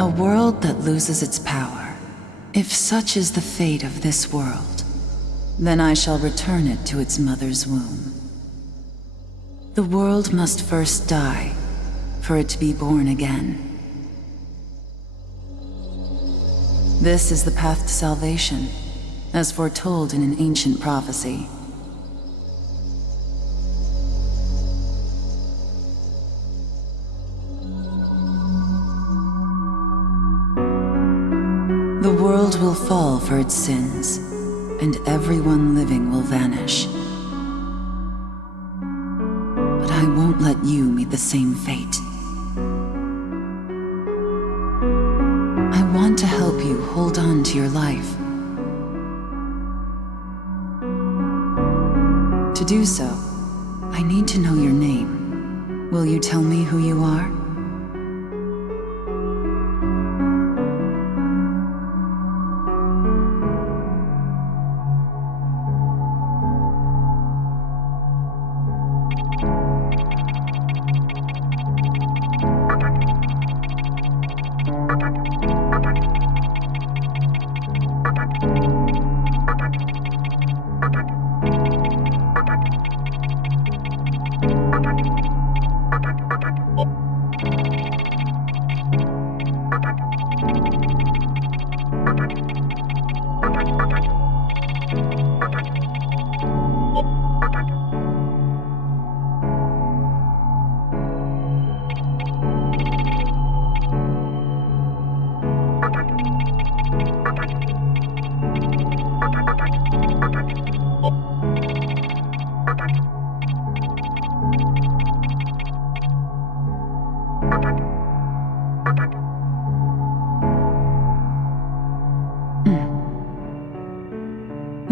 A world that loses its power. If such is the fate of this world, then I shall return it to its mother's womb. The world must first die, for it to be born again. This is the path to salvation, as foretold in an ancient prophecy. The world will fall for its sins, and everyone living will vanish. But I won't let you meet the same fate. I want to help you hold on to your life. To do so, I need to know your name. Will you tell me who you are?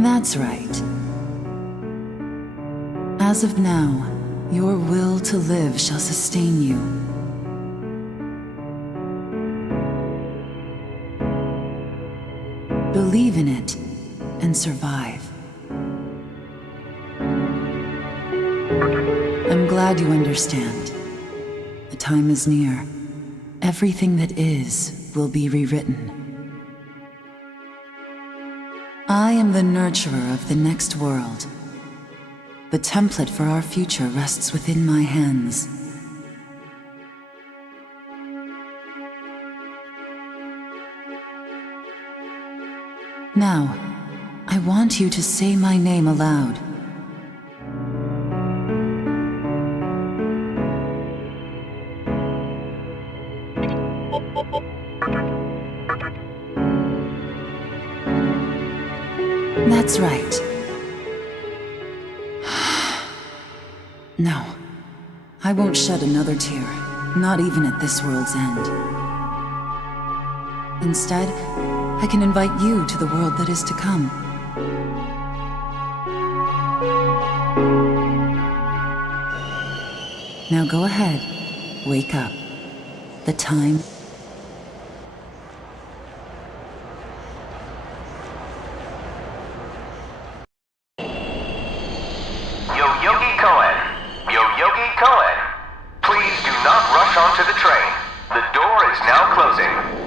That's right. As of now, your will to live shall sustain you. Believe in it and survive. I'm glad you understand. The time is near. Everything that is will be rewritten. I am the nurturer of the next world. The template for our future rests within my hands. Now, I want you to say my name aloud. That's right. No, I won't shed another tear, not even at this world's end. Instead, I can invite you to the world that is to come. Now go ahead, wake up. The time... onto the train. The door is now closing.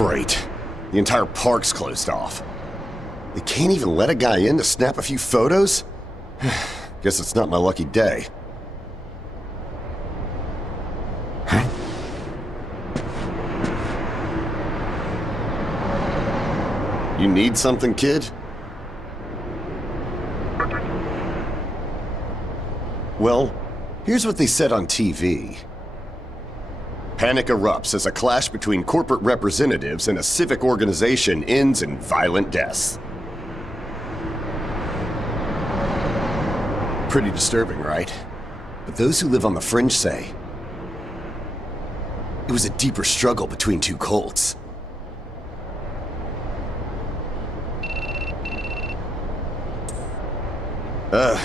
Great. The entire park's closed off. They can't even let a guy in to snap a few photos? Guess it's not my lucky day. Huh? You need something, kid? Well, here's what they said on TV. Panic erupts as a clash between corporate representatives and a civic organization ends in violent deaths. Pretty disturbing, right? But those who live on the fringe say it was a deeper struggle between two cults. I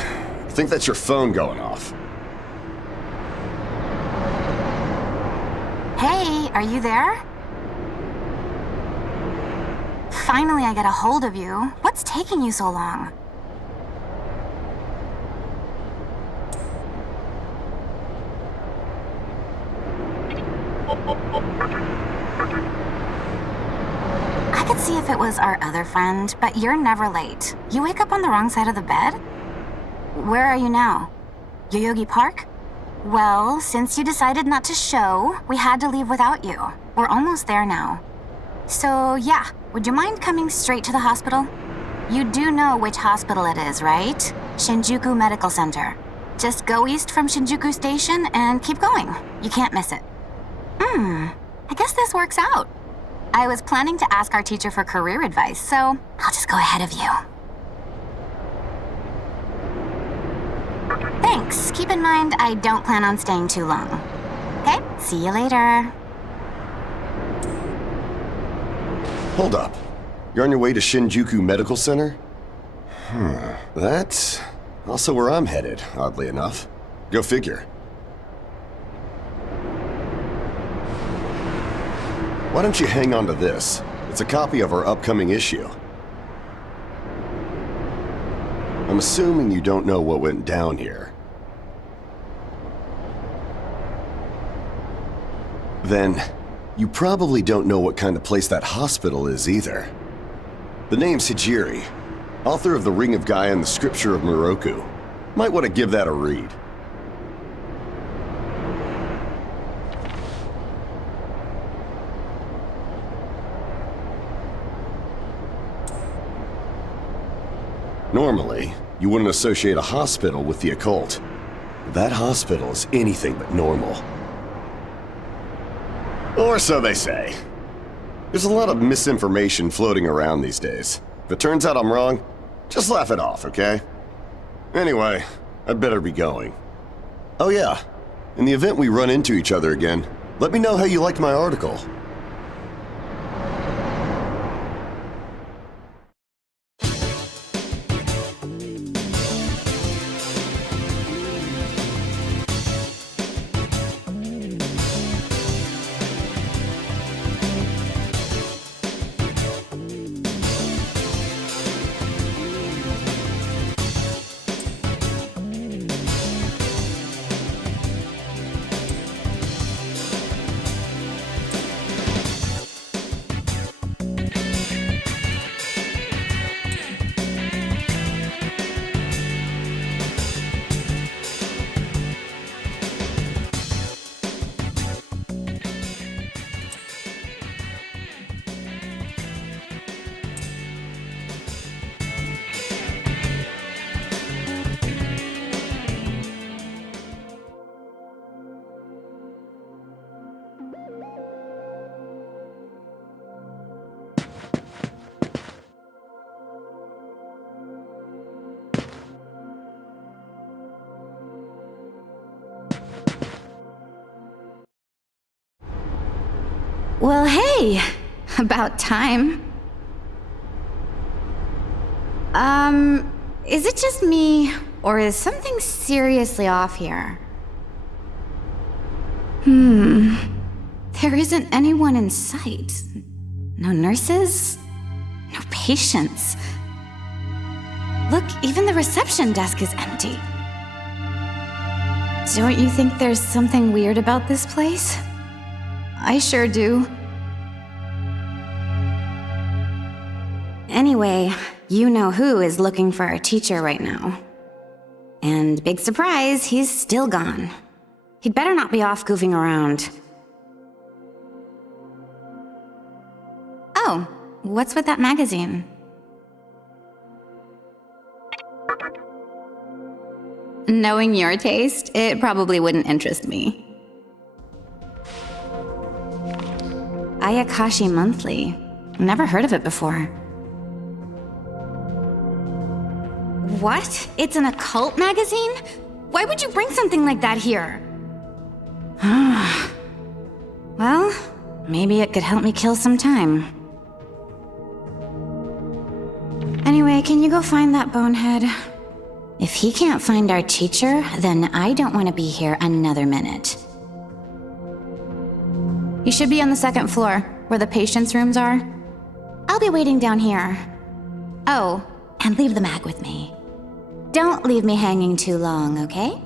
think that's your phone going off. Hey, are you there? Finally, I get a hold of you. What's taking you so long? I could see if it was our other friend, but you're never late. You wake up on the wrong side of the bed? Where are you now? Yoyogi Park? Well, since you decided not to show, we had to leave without you. We're almost there now. So, yeah, would you mind coming straight to the hospital? You do know which hospital it is, right? Shinjuku Medical Center. Just go east from Shinjuku Station and keep going. You can't miss it. I guess this works out. I was planning to ask our teacher for career advice, so I'll just go ahead of you. Thanks. Keep in mind, I don't plan on staying too long. Okay, see you later. Hold up. You're on your way to Shinjuku Medical Center? That's also where I'm headed, oddly enough. Go figure. Why don't you hang on to this? It's a copy of our upcoming issue. I'm assuming you don't know what went down here. Then, you probably don't know what kind of place that hospital is either. The name's Hijiri, author of The Ring of Gaia and the Scripture of Moroku. Might want to give that a read. Normally, you wouldn't associate a hospital with the occult. That hospital is anything but normal. Or so they say. There's a lot of misinformation floating around these days. If it turns out I'm wrong, just laugh it off, okay? Anyway, I'd better be going. Oh yeah, in the event we run into each other again, let me know how you liked my article. Well, hey, about time. Is it just me, or is something seriously off here? There isn't anyone in sight. No nurses, no patients. Look, even the reception desk is empty. Don't you think there's something weird about this place? I sure do. Anyway, you know who is looking for our teacher right now. And big surprise, he's still gone. He'd better not be off goofing around. Oh, what's with that magazine? Knowing your taste, it probably wouldn't interest me. Ayakashi Monthly. Never heard of it before. What? It's an occult magazine? Why would you bring something like that here? Well, maybe it could help me kill some time. Anyway, can you go find that bonehead? If he can't find our teacher, then I don't want to be here another minute. You should be on the second floor, where the patients' rooms are. I'll be waiting down here. Oh, and leave the mag with me. Don't leave me hanging too long, okay?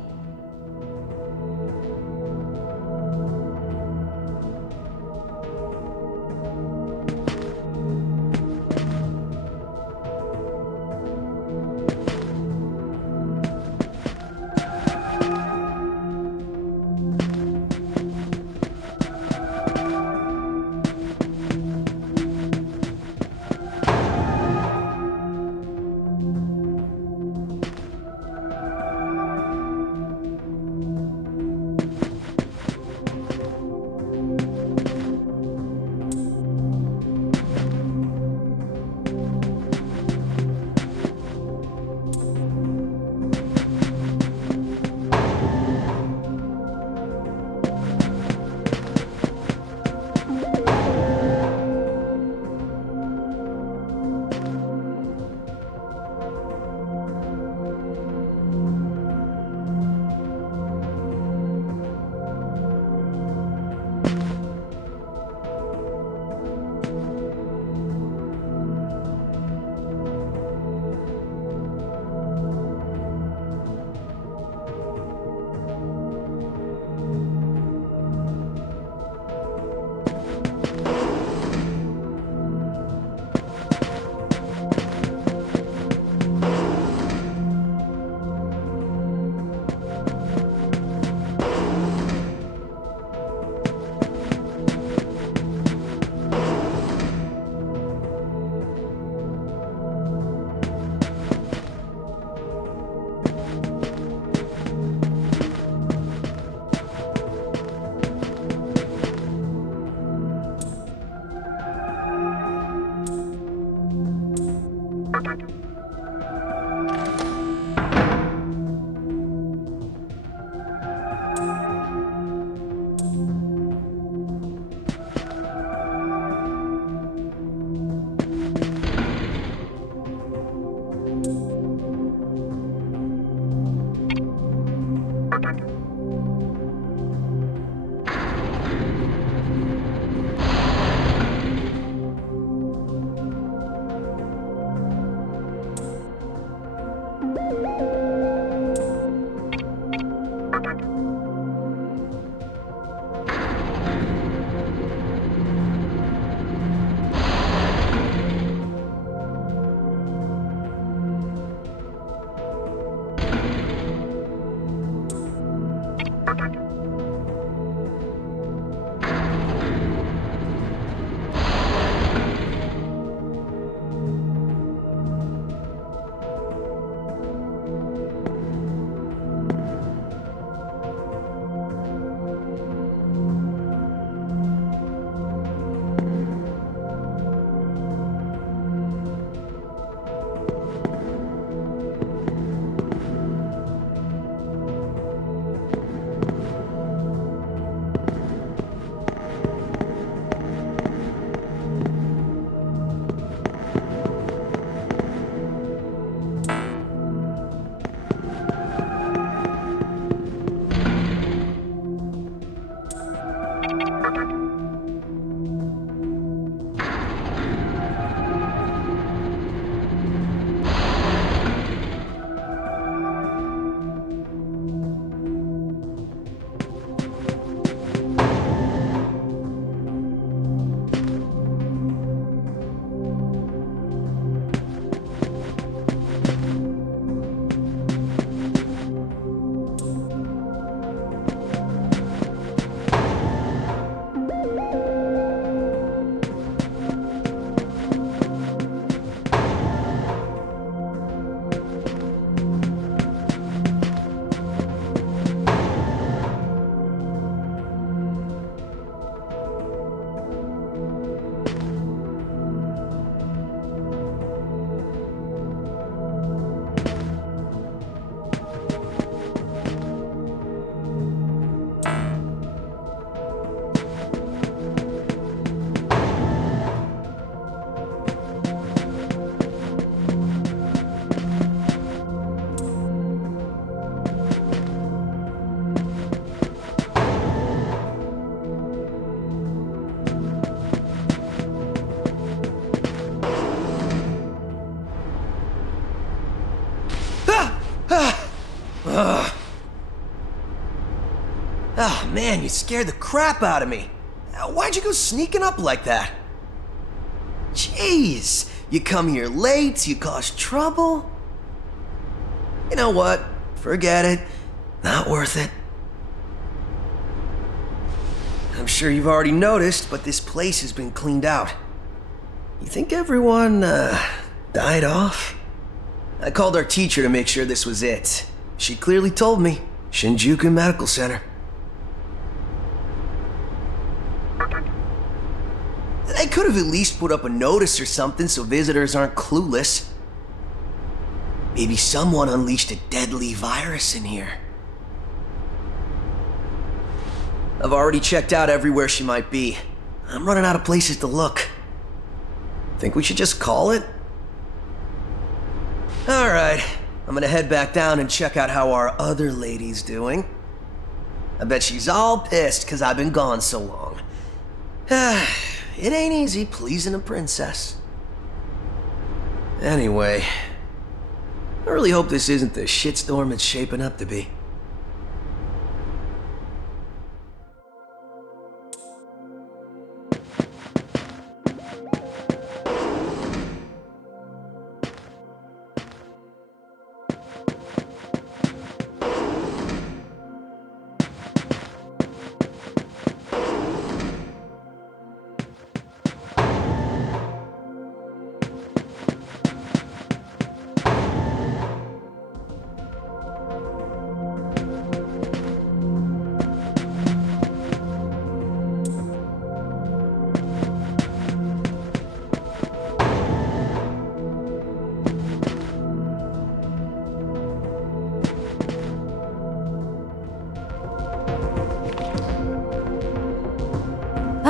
Oh man, you scared the crap out of me. Why'd you go sneaking up like that? Jeez, you come here late, you cause trouble. You know what? Forget it. Not worth it. I'm sure you've already noticed, but this place has been cleaned out. You think everyone, died off? I called our teacher to make sure this was it. She clearly told me. Shinjuku Medical Center. They could have at least put up a notice or something so visitors aren't clueless. Maybe someone unleashed a deadly virus in here. I've already checked out everywhere she might be. I'm running out of places to look. Think we should just call it? Alright, I'm gonna head back down and check out how our other lady's doing. I bet she's all pissed because I've been gone so long. It ain't easy pleasing a princess. Anyway, I really hope this isn't the shitstorm it's shaping up to be.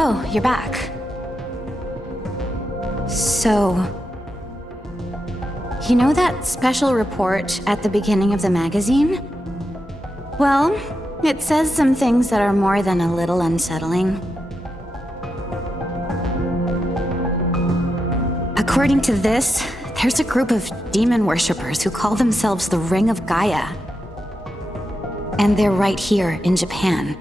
Oh, you're back. So... You know that special report at the beginning of the magazine? Well, it says some things that are more than a little unsettling. According to this, there's a group of demon worshippers who call themselves the Ring of Gaia. And they're right here in Japan.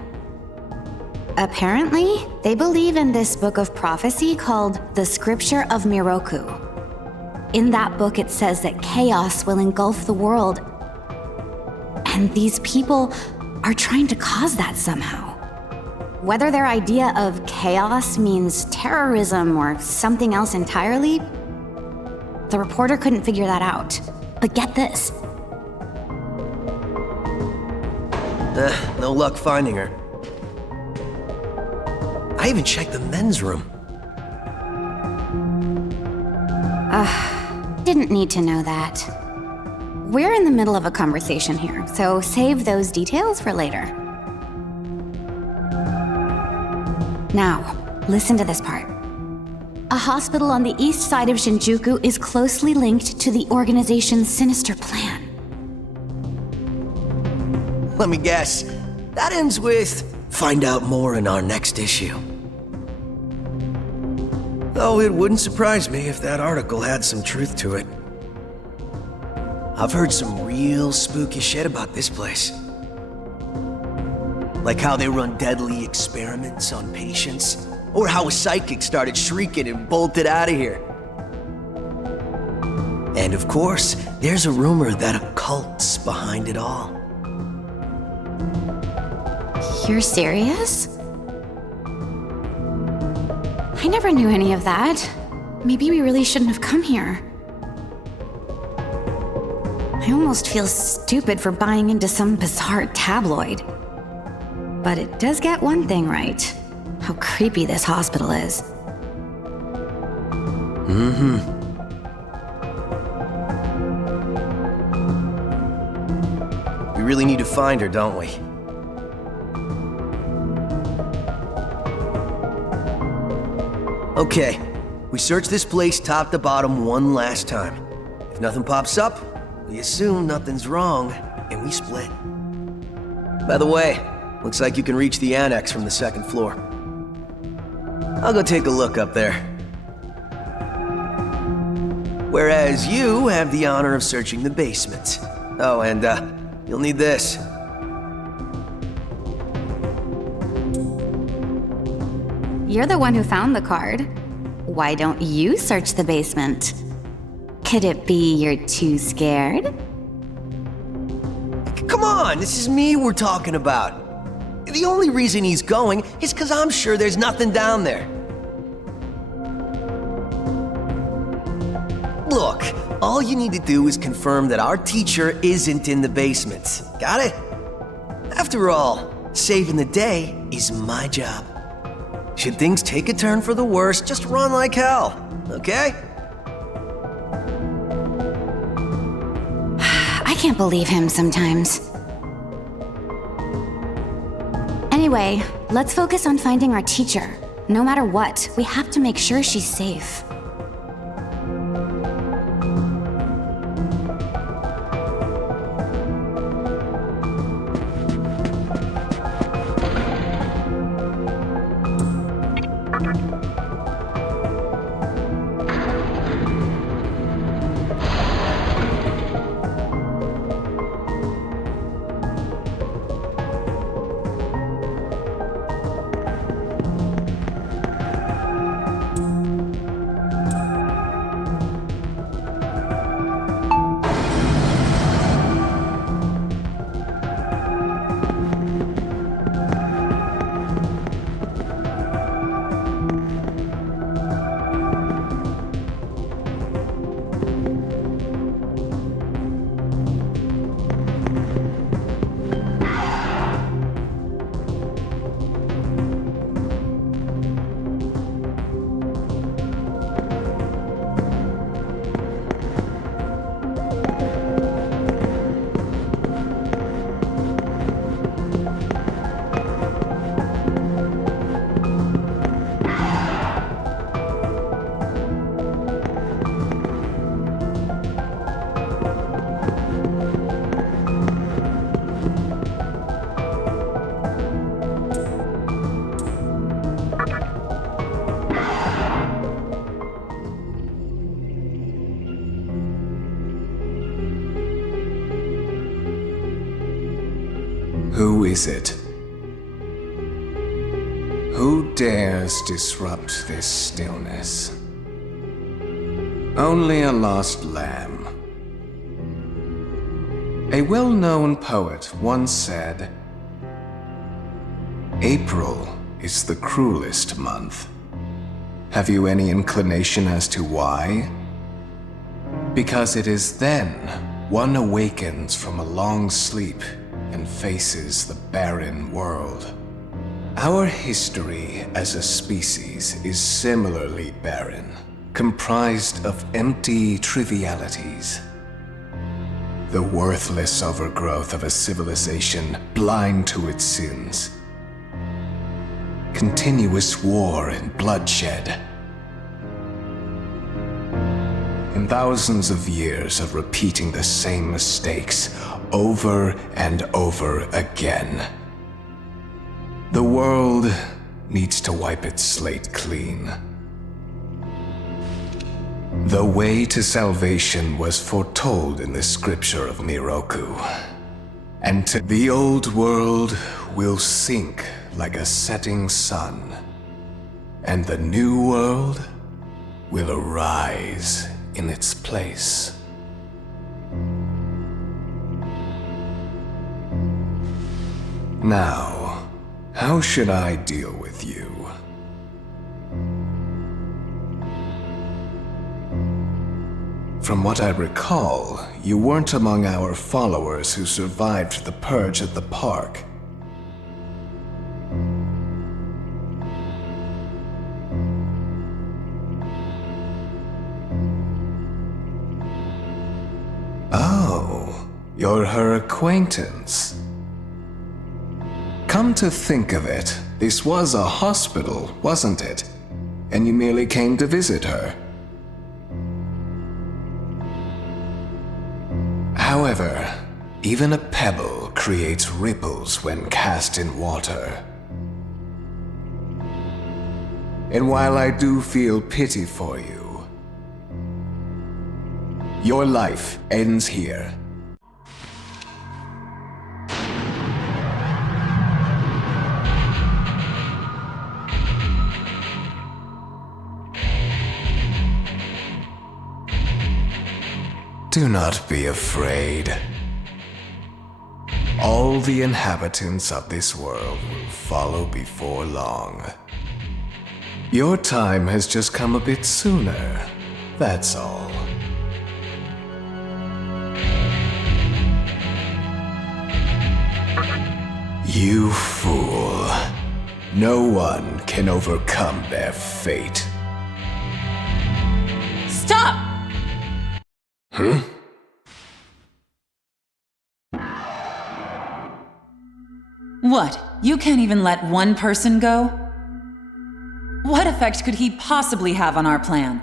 Apparently, they believe in this book of prophecy called the Scripture of Miroku. In that book, it says that chaos will engulf the world. And these people are trying to cause that somehow. Whether their idea of chaos means terrorism or something else entirely, the reporter couldn't figure that out. But get this. No luck finding her. I even checked the men's room. Didn't need to know that. We're in the middle of a conversation here, so save those details for later. Now, listen to this part. A hospital on the east side of Shinjuku is closely linked to the organization's sinister plan. Let me guess. That ends with, find out more in our next issue. Though it wouldn't surprise me if that article had some truth to it. I've heard some real spooky shit about this place. Like how they run deadly experiments on patients, or how a psychic started shrieking and bolted out of here. And of course, there's a rumor that a cult's behind it all. You're serious? I never knew any of that. Maybe we really shouldn't have come here. I almost feel stupid for buying into some bizarre tabloid. But it does get one thing right. How creepy this hospital is. We really need to find her, don't we? Okay, we search this place top to bottom one last time. If nothing pops up, we assume nothing's wrong, and we split. By the way, looks like you can reach the annex from the second floor. I'll go take a look up there. Whereas you have the honor of searching the basement. Oh, and you'll need this. You're the one who found the card. Why don't you search the basement? Could it be you're too scared? Come on, this is me we're talking about. The only reason he's going is because I'm sure there's nothing down there. Look, all you need to do is confirm that our teacher isn't in the basement. Got it? After all, saving the day is my job. Should things take a turn for the worse, just run like hell, okay? I can't believe him sometimes. Anyway, let's focus on finding our teacher. No matter what, we have to make sure she's safe. Who is it? Who dares disrupt this stillness? Only a lost lamb. A well-known poet once said, "April is the cruelest month." Have you any inclination as to why? Because it is then one awakens from a long sleep and faces the barren world. Our history as a species is similarly barren, comprised of empty trivialities. The worthless overgrowth of a civilization blind to its sins. Continuous war and bloodshed. And thousands of years of repeating the same mistakes over and over again. The world needs to wipe its slate clean. The way to salvation was foretold in the scripture of Miroku. And the old world will sink like a setting sun. And the new world will arise in its place. Now, how should I deal with you? From what I recall, you weren't among our followers who survived the purge at the park. Oh, you're her acquaintance. Come to think of it, this was a hospital, wasn't it? And you merely came to visit her. However, even a pebble creates ripples when cast in water. And while I do feel pity for you, your life ends here. Do not be afraid. All the inhabitants of this world will follow before long. Your time has just come a bit sooner, that's all. You fool. No one can overcome their fate. Stop! Huh? What? You can't even let one person go? What effect could he possibly have on our plan?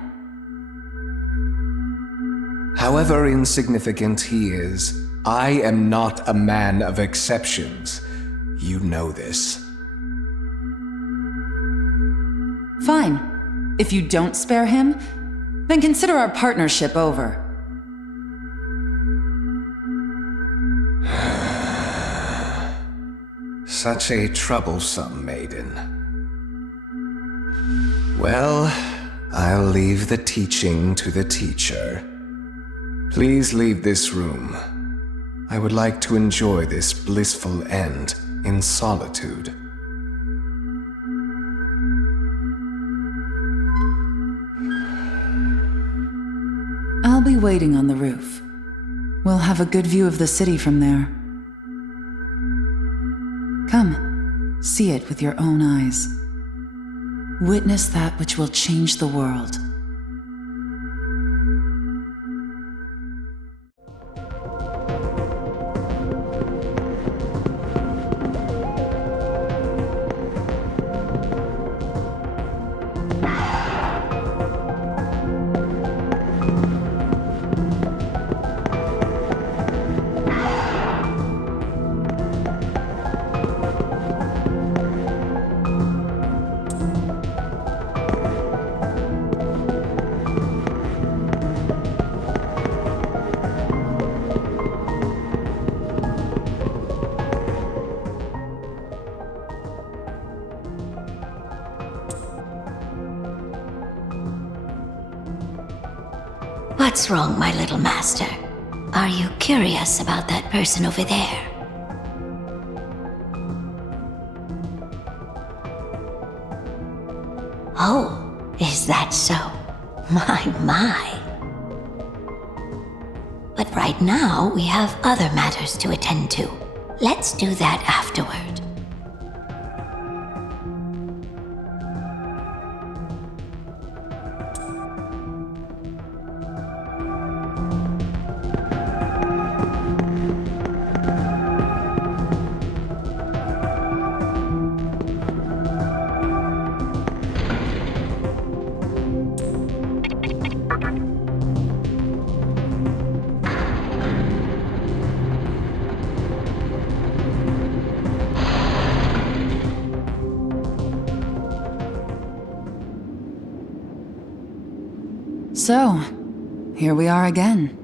However insignificant he is, I am not a man of exceptions. You know this. Fine. If you don't spare him, then consider our partnership over. Such a troublesome maiden. Well, I'll leave the teaching to the teacher. Please leave this room. I would like to enjoy this blissful end in solitude. I'll be waiting on the roof. We'll have a good view of the city from there. Come, see it with your own eyes. Witness that which will change the world. What's wrong, my little master? Are you curious about that person over there? Oh, is that so? My. But right now, we have other matters to attend to. Let's do that afterward. So, here we are again.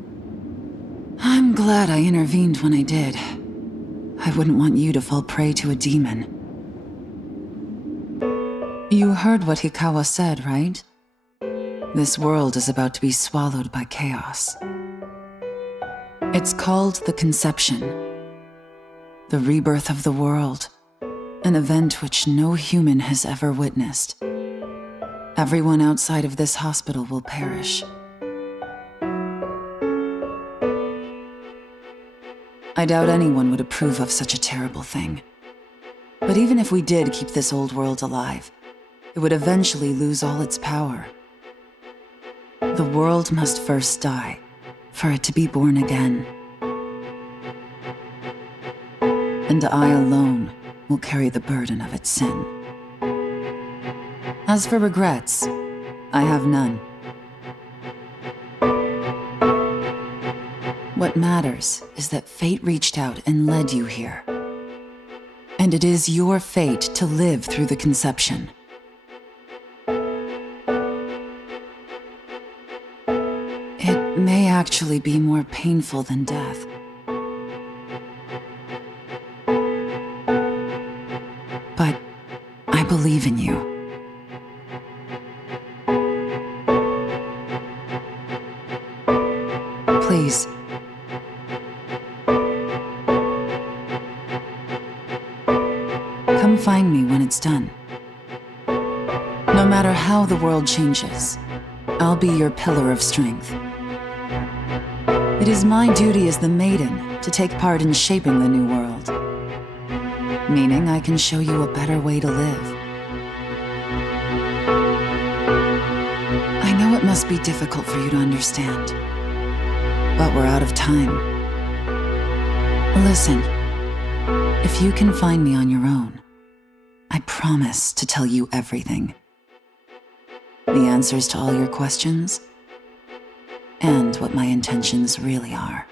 I'm glad I intervened when I did. I wouldn't want you to fall prey to a demon. You heard what Hikawa said, right? This world is about to be swallowed by chaos. It's called the Conception. The rebirth of the world. An event which no human has ever witnessed. Everyone outside of this hospital will perish. I doubt anyone would approve of such a terrible thing. But even if we did keep this old world alive, it would eventually lose all its power. The world must first die, for it to be born again. And I alone will carry the burden of its sin. As for regrets, I have none. What matters is that fate reached out and led you here. And it is your fate to live through the Conception. It may actually be more painful than death. But I believe in you. Please, Come find me when it's done. No matter how the world changes, I'll be your pillar of strength. It is my duty as the Maiden to take part in shaping the new world. Meaning I can show you a better way to live. I know it must be difficult for you to understand, but we're out of time. Listen, if you can find me on your own, I promise to tell you everything. The answers to all your questions, and what my intentions really are.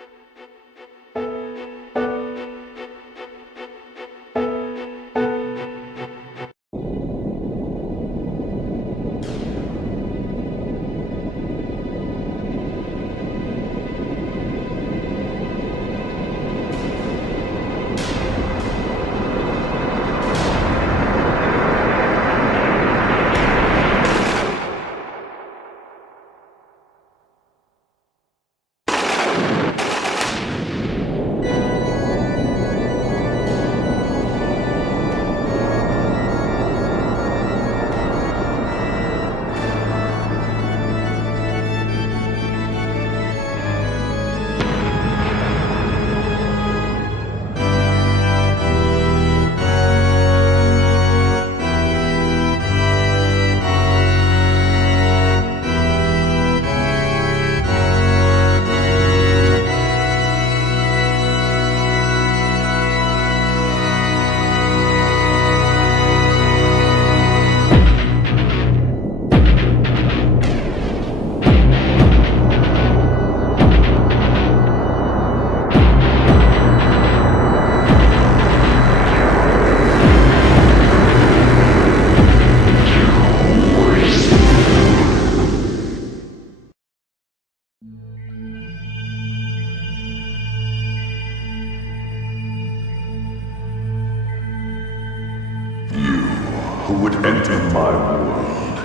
Who would enter my world,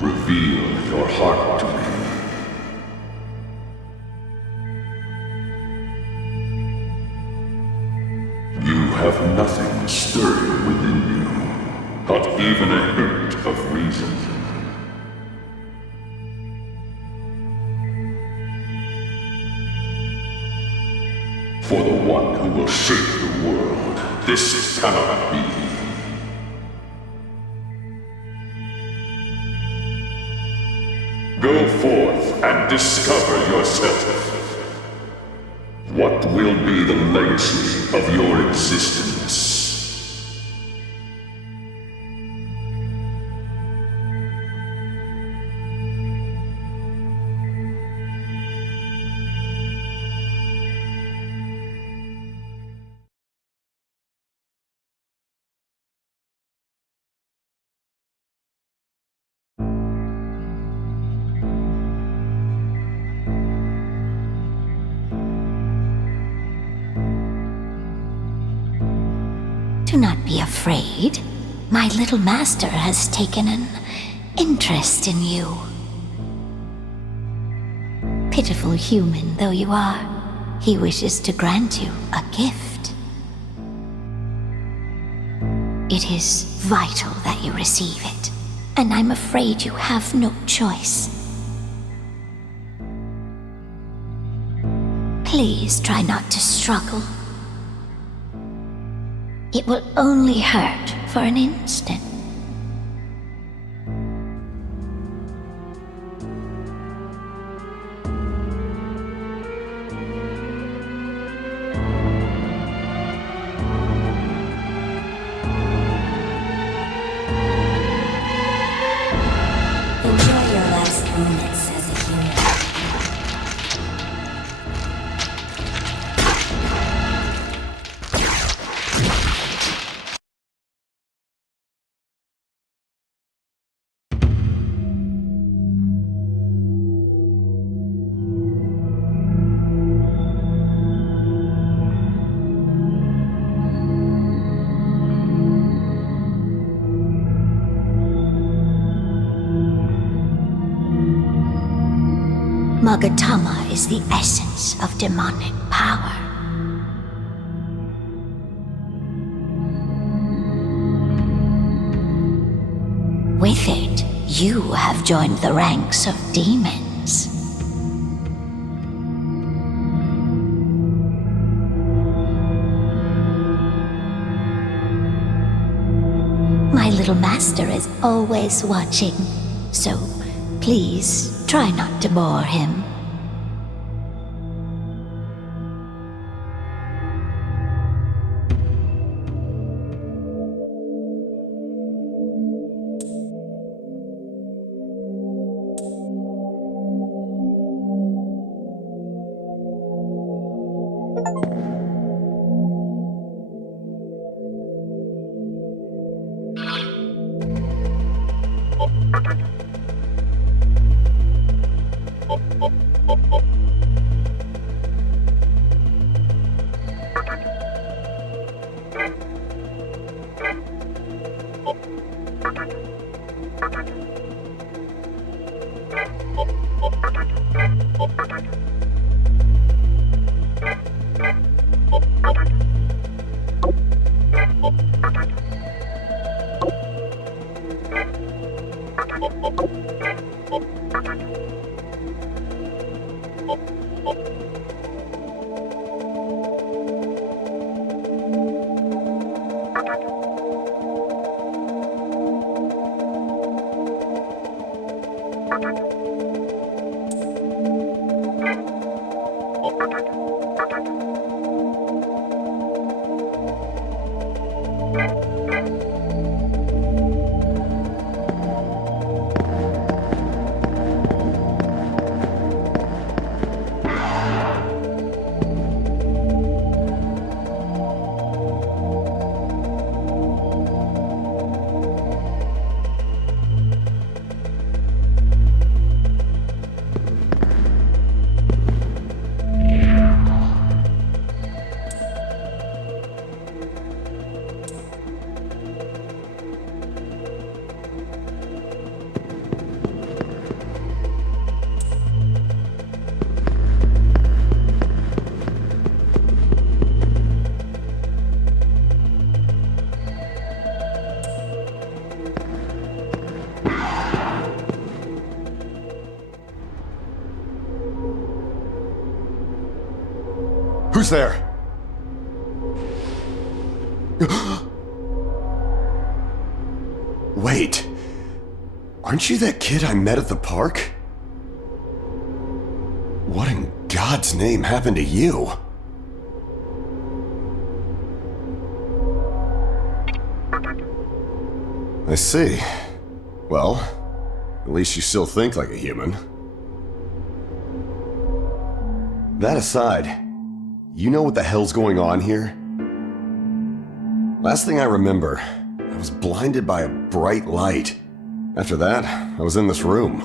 reveal your heart to me. You have nothing stirring within you, not even a hint of reason. For the one who will shape the world, this cannot be. Go forth and discover yourself. What will be the legacy of your existence? Do not be afraid. My little master has taken an interest in you. Pitiful human though you are, he wishes to grant you a gift. It is vital that you receive it, and I'm afraid you have no choice. Please try not to struggle. It will only hurt for an instant. Enjoy your last moments as a human. Magatama is the essence of demonic power. With it, you have joined the ranks of demons. My little master is always watching, so please try not to bore him. Who's there? Wait. Aren't you that kid I met at the park? What in God's name happened to you? I see. Well, at least you still think like a human. That aside, you know what the hell's going on here? Last thing I remember, I was blinded by a bright light. After that, I was in this room.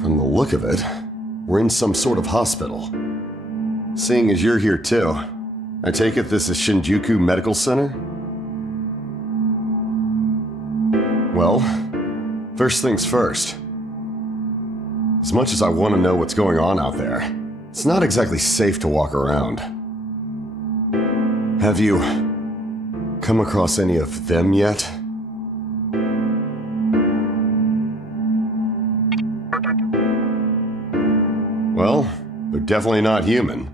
From the look of it, we're in some sort of hospital. Seeing as you're here too, I take it this is Shinjuku Medical Center? Well, first things first. As much as I want to know what's going on out there, it's not exactly safe to walk around. Have you come across any of them yet? Well, they're definitely not human.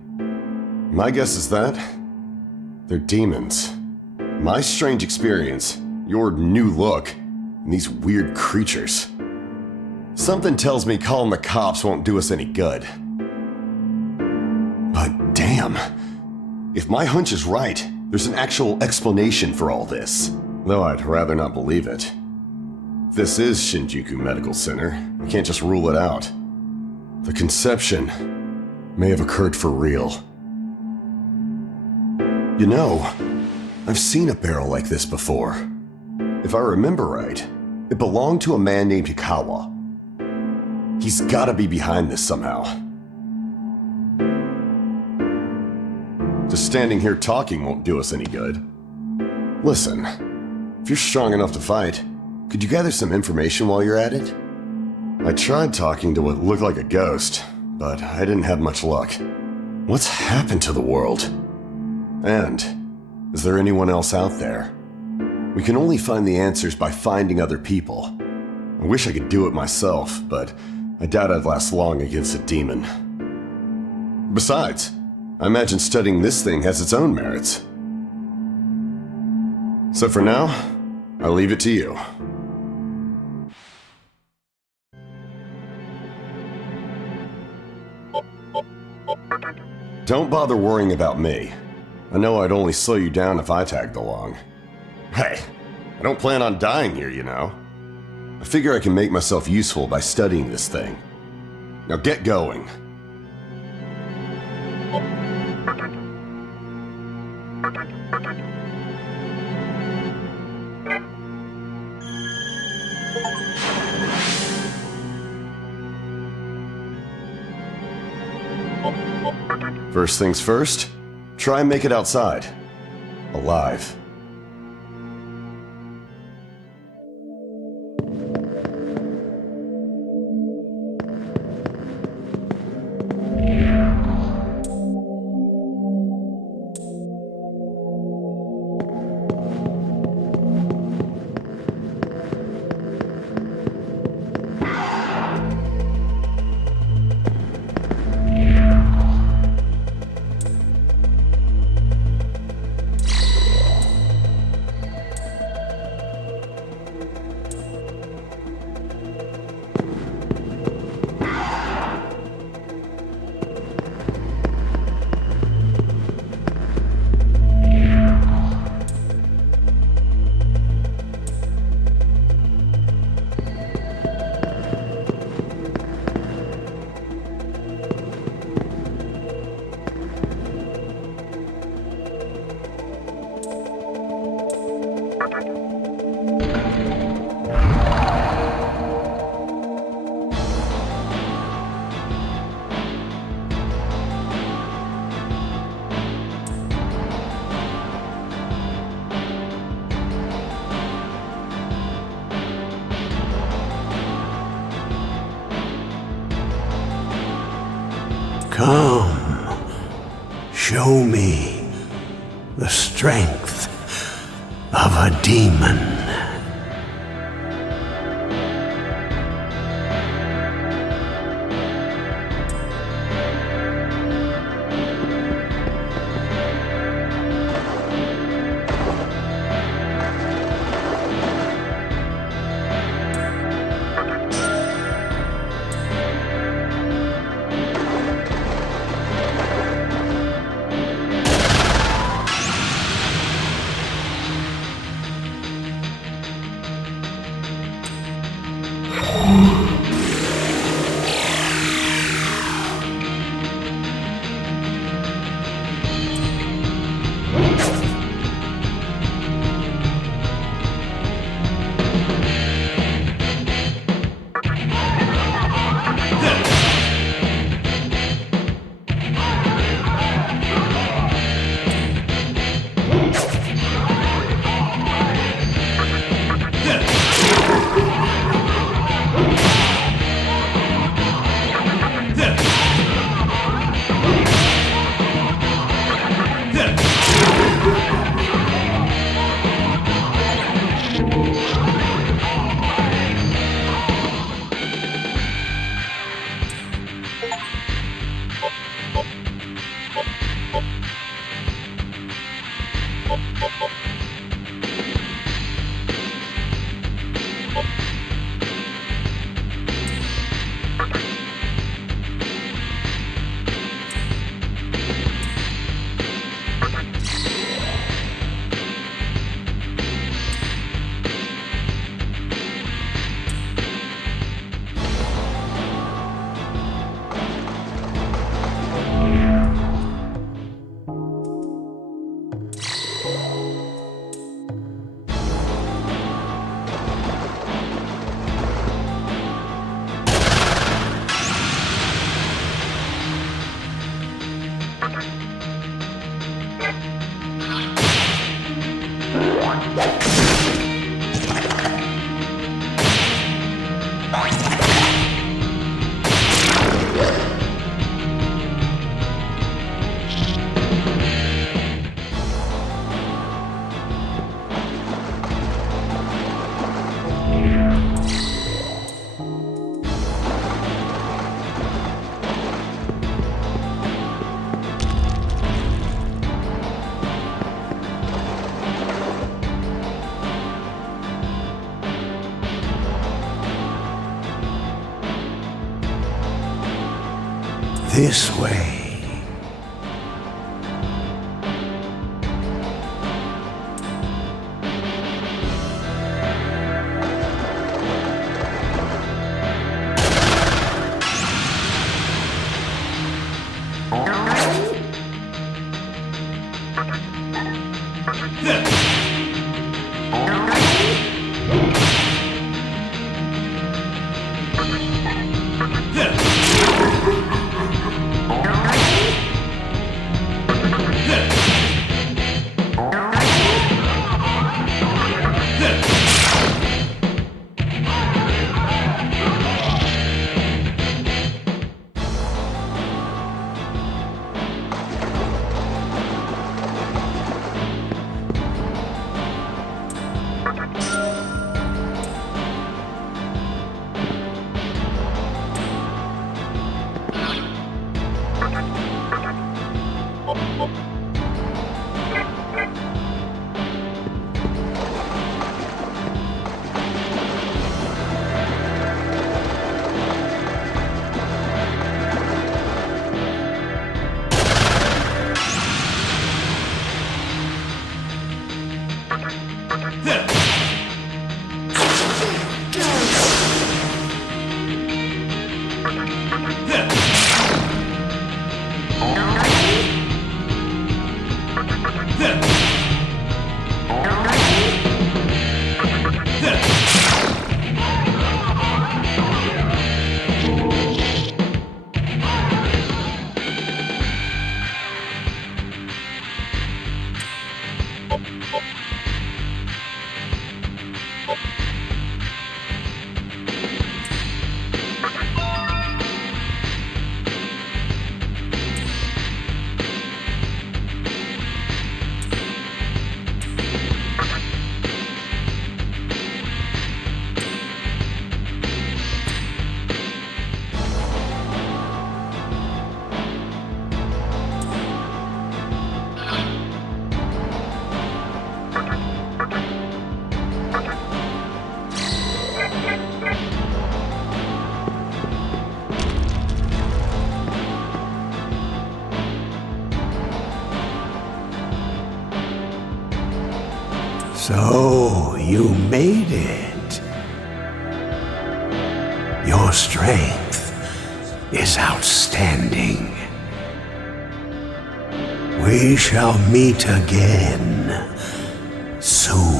My guess is that they're demons. My strange experience, your new look, and these weird creatures. Something tells me calling the cops won't do us any good. But damn, if my hunch is right, there's an actual explanation for all this. Though I'd rather not believe it. If this is Shinjuku Medical Center, I can't just rule it out. The conception may have occurred for real. You know, I've seen a barrel like this before. If I remember right, it belonged to a man named Hikawa. He's gotta be behind this somehow. Just standing here talking won't do us any good. Listen, if you're strong enough to fight, could you gather some information while you're at it? I tried talking to what looked like a ghost, but I didn't have much luck. What's happened to the world? And is there anyone else out there? We can only find the answers by finding other people. I wish I could do it myself, but I doubt I'd last long against a demon. Besides, I imagine studying this thing has its own merits. So for now, I'll leave it to you. Don't bother worrying about me. I know I'd only slow you down if I tagged along. Hey, I don't plan on dying here, you know. I figure I can make myself useful by studying this thing. Now get going. First things first, try and make it outside. Alive. Come, show me the strength of a demon. This way. So, you made it. Your strength is outstanding. We shall meet again soon.